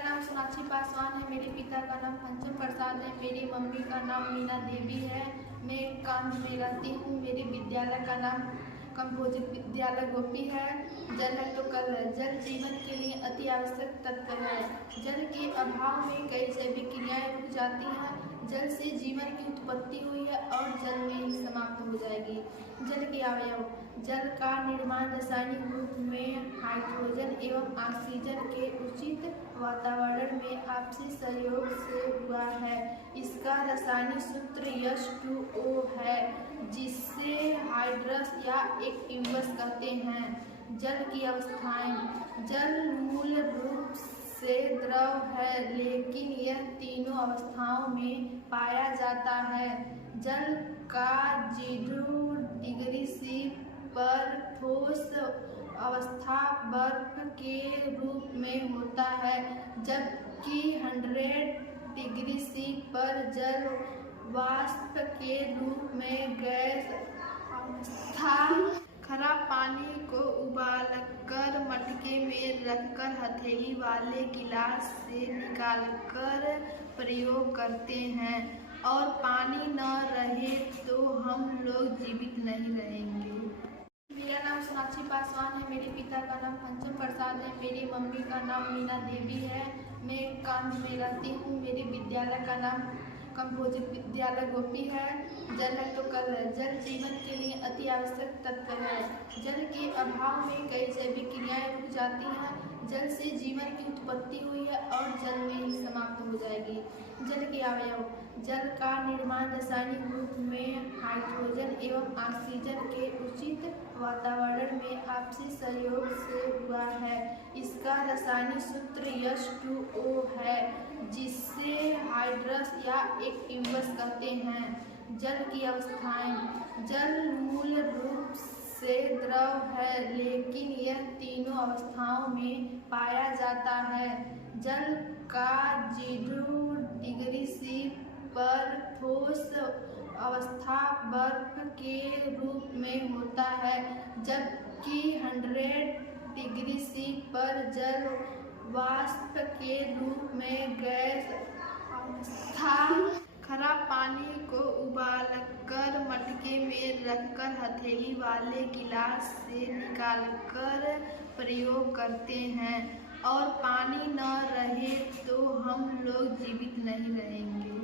नाम सोनाक्षी पासवान है। मेरे पिता का नाम पंचम प्रसाद है। मेरी मम्मी का नाम मीना देवी है। मैं कांज में रहती हूँ। मेरे विद्यालय का नाम कंपोजिट विद्यालय गोपी है। जल है तो कल है। जल जीवन के लिए अति आवश्यक तत्व है। जल के अभाव में कई जैविक क्रियाएं रुक जाती हैं। जल से जीवन की उत्पत्ति हुई है और जल में ही समाप्त हो जाएगी। जल के अवयव: जल का निर्माण रासायनिक रूप में हाइड्रोजन एवं ऑक्सीजन के उचित वातावरण में आपसी सहयोग से हुआ है। इसका रासायनिक सूत्र H2O है, जिसे हाइड्रस या एक्टिवस कहते हैं। जल की अवस्थाएं: जल मूल रूप से द्रव है, लेकिन यह तीनों अवस्थाओं में पाया जाता है। जल का 0 डिग्री C पर ठोस अवस्था बर्फ के रूप में होता है, जबकि 100 डिग्री C पर जल वाष्प के रूप में गैस अवस्था। खराब पानी को उबालकर मटके में रखकर हथेली वाले गिलास से निकालकर प्रयोग करते हैं, और पानी न रहे तो हम लोग जीवित नहीं रहेंगे। मेरा नाम सोनाक्षी पासवान है। मेरे पिता का नाम पंचम प्रसाद है। मेरी मम्मी का नाम मीना देवी है। मैं कांज में रहती हूँ। मेरे विद्यालय का नाम कंपोजिट विद्यालय गोपी है। जल है तो कल है। जल जीवन के लिए अति आवश्यक तत्व है। जल के अभाव में कई जैविक क्रियाएं रुक जाती हैं। जल से जीवन की उत्पत्ति हुई है और जल में ही समाप्त हो जाएगी। जल के अवयव: जल का निर्माण रासायनिक रूप में हाइड्रोजन एवं ऑक्सीजन के उचित वातावरण में आपसी सहयोग से हुआ है। इसका रासायनिक सूत्र H2O है, जिसे हाइड्रस या एक्टिवस कहते हैं। जल की अवस्थाएं: जल मूल रूप से द्रव है, लेकिन यह तीनों अवस्थाओं में पाया जाता है। जल का 0 डिग्री C पर ठोस अवस्था बर्फ के रूप में होता है, जबकि 100 डिग्री C पर जल वाष्प के रूप में गैस अवस्था। खराब पानी को उबालकर मटके में रखकर हथेली वाले गिलास से निकालकर प्रयोग करते हैं, और पानी न रहे तो हम लोग जीवित नहीं रहेंगे।